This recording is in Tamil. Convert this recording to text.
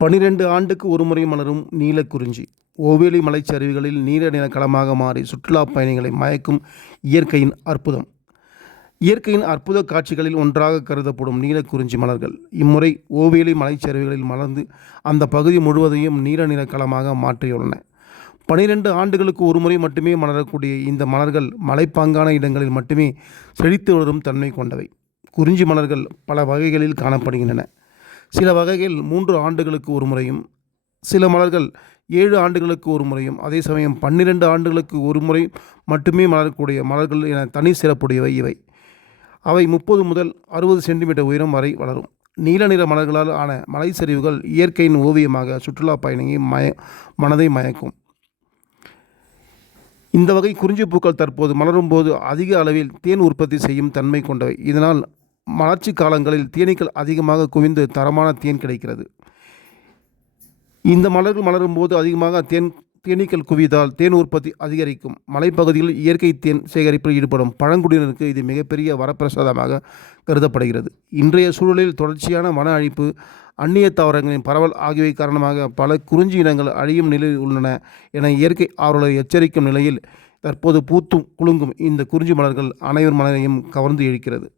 பனிரெண்டு ஆண்டுக்கு ஒருமுறை மலரும் நீலக்குறிஞ்சி. ஓவேலி மலைச்சரிவுகளில் நீல நிலக்களமாக மாறி சுற்றுலா பயணிகளை மயக்கும் இயற்கையின் அற்புதம். இயற்கையின் அற்புத காட்சிகளில் ஒன்றாக கருதப்படும் நீலக்குறிஞ்சி மலர்கள். இம்முறை ஓவேலி மலைச்சரிவுகளில் மலர்ந்து அந்த பகுதி முழுவதையும் நீல நிலக்களமாக மாற்றியுள்ளன. பனிரெண்டு ஆண்டுகளுக்கு ஒருமுறை மட்டுமே மலரக்கூடிய இந்த மலர்கள் மலைப்பாங்கான இடங்களில் மட்டுமே செழித்து வளரும் தன்மை கொண்டவை. குறிஞ்சி மலர்கள் பல வகைகளில் காணப்படுகின்றன. சில வகைகள் மூன்று ஆண்டுகளுக்கு ஒரு முறையும் சில மலர்கள் ஏழு ஆண்டுகளுக்கு ஒரு முறையும் அதே சமயம் பன்னிரெண்டு ஆண்டுகளுக்கு ஒரு முறை மட்டுமே மலரக்கூடிய மலர்கள் என தனி சிறப்புடையவை இவை. அவை முப்பது முதல் அறுபது சென்டிமீட்டர் உயரம் வரை வளரும். நீல நிற மலர்களால் ஆன மலை சரிவுகள் இயற்கையின் ஓவியமாக சுற்றுலா பயணியை மய மனதை மயக்கும். இந்த வகை குறிஞ்சி பூக்கள் தற்போது மலரும் போது அதிக அளவில் தேன் உற்பத்தி செய்யும் தன்மை கொண்டவை. இதனால் மலர்ச்சி காலங்களில் தேனீக்கள் அதிகமாக குவிந்து தரமான தேன் கிடைக்கிறது. இந்த மலர்கள் மலரும் போது அதிகமாக தேன் தேனீக்கள் குவிதால் தேன் உற்பத்தி அதிகரிக்கும். மலைப்பகுதியில் இயற்கை தேன் சேகரிப்பில் ஈடுபடும் பழங்குடியினருக்கு இது மிகப்பெரிய வரப்பிரசாதமாக கருதப்படுகிறது. இன்றைய சூழலில் தொடர்ச்சியான மன அழிப்பு அந்நிய தாவரங்களின் பரவல் ஆகியவை காரணமாக பல குறிஞ்சி இனங்கள் அழியும் நிலையில் உள்ளன என இயற்கை ஆர்வலர் எச்சரிக்கும் நிலையில் தற்போது பூத்தும் குலுங்கும் இந்த குறிஞ்சி மலர்கள் அனைவர் மனதையும் கவர்ந்து இழுக்கிறது.